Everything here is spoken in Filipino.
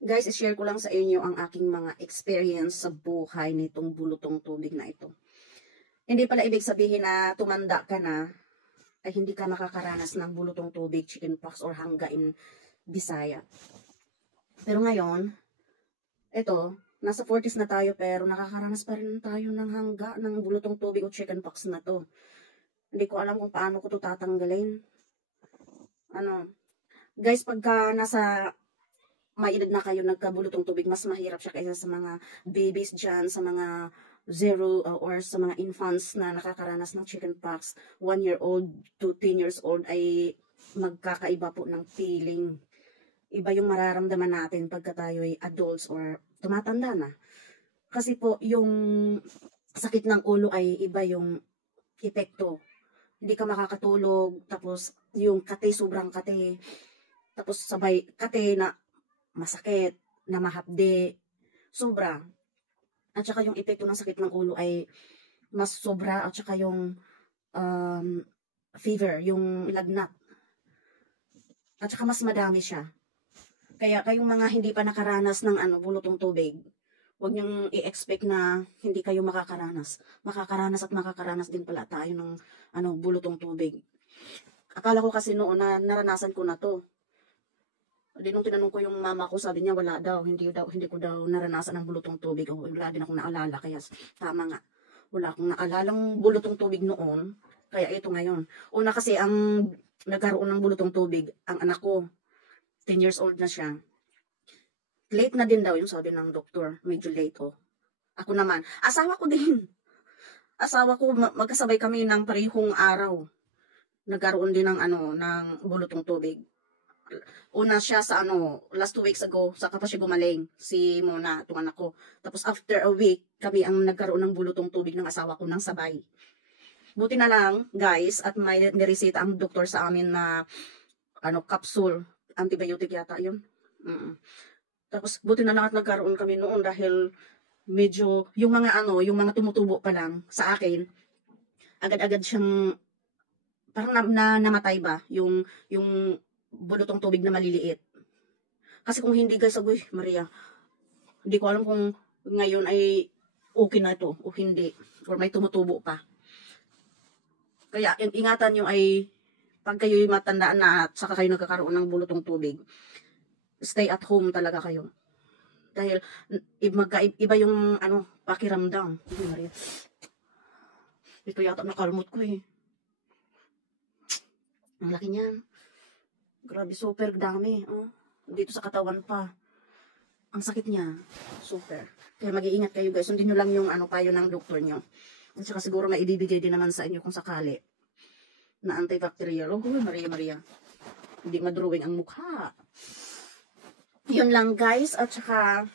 Guys, i-share ko lang sa inyo ang aking mga experience sa buhay nitong bulutong tubig na ito. Hindi pala ibig sabihin na tumanda ka na ay hindi ka makakaranas ng bulutong tubig, chickenpox, or hangga in Bisaya. Pero ngayon, ito, nasa 40s na tayo pero nakakaranas pa rin tayo ng hangga ng bulutong tubig o chickenpox na to. Hindi ko alam kung paano ko to tatanggalin. Guys, pagka nasa may edad na kayo nagkabulutong tubig, mas mahirap siya kaysa sa mga babies dyan, sa mga 0 or sa mga infants na nakakaranas ng chickenpox. 1 year old to 10 years old ay magkakaiba po ng feeling. Iba yung mararamdaman natin pagka tayo ay adults or tumatanda na. Kasi po yung sakit ng ulo ay iba yung epekto. Hindi ka makakatulog, tapos yung kate, sobrang kate, tapos sabay kate na masakit, na mahapde, sobra. At saka yung epekto ng sakit ng ulo ay mas sobra, at saka yung fever, yung lagnat. At saka mas madami siya. Kaya kayong mga hindi pa nakaranas ng bulutong tubig, huwag niyong i-expect na hindi kayo makakaranas. Makakaranas at makakaranas din pala tayo ng bulutong tubig. Akala ko kasi noon na naranasan ko na to. Di nung tinanong ko yung mama ko, sabi niya wala daw, hindi ko daw naranasan ng bulutong tubig. O wala din akong naalala, kaya tama nga. Wala akong naalalang bulutong tubig noon, kaya ito ngayon. Una kasi ang nagkaroon ng bulutong tubig, ang anak ko, 10 years old na siya. Late na din daw yung sabi ng doktor, medyo late oh. Ako naman, asawa ko din. Asawa ko, magkasabay kami ng parehong araw. Nagkaroon din ng ng bulutong tubig. Una siya sa last 2 weeks ago, saka pa siya gumaling, si Mona, itong anak ko. Tapos after a week, kami ang nagkaroon ng bulutong tubig ng asawa ko ng sabay. Buti na lang, guys, at may niresita ang doktor sa amin na capsule, antibiotic yata yun. Tapos buti na lang at nagkaroon kami noon dahil medyo, yung mga tumutubo pa lang sa akin, agad-agad siyang, parang namatay ba, yung bulutong tubig na maliliit. Kasi kung hindi guys, agoy, Maria, hindi ko alam kung ngayon ay okay na ito o hindi, or may tumutubo pa. Kaya ingatan nyo ay, pag kayo'y matandaan na at saka kayo nagkakaroon ng bulutong tubig, stay at home talaga kayo. Dahil iba yung pakiramdam. Maria, ito yata nakalmot ko eh. Ang laki niyan. Grabe, super dami. Oh. Dito sa katawan pa. Ang sakit niya. Super. Kaya mag-iingat kayo guys. Sundin nyo lang yung payo ng doktor nyo. At saka siguro may ibibigay din naman sa inyo kung sakali na antibacterial. Oh, Maria. Hindi madrawing ang mukha. Yun lang guys. At saka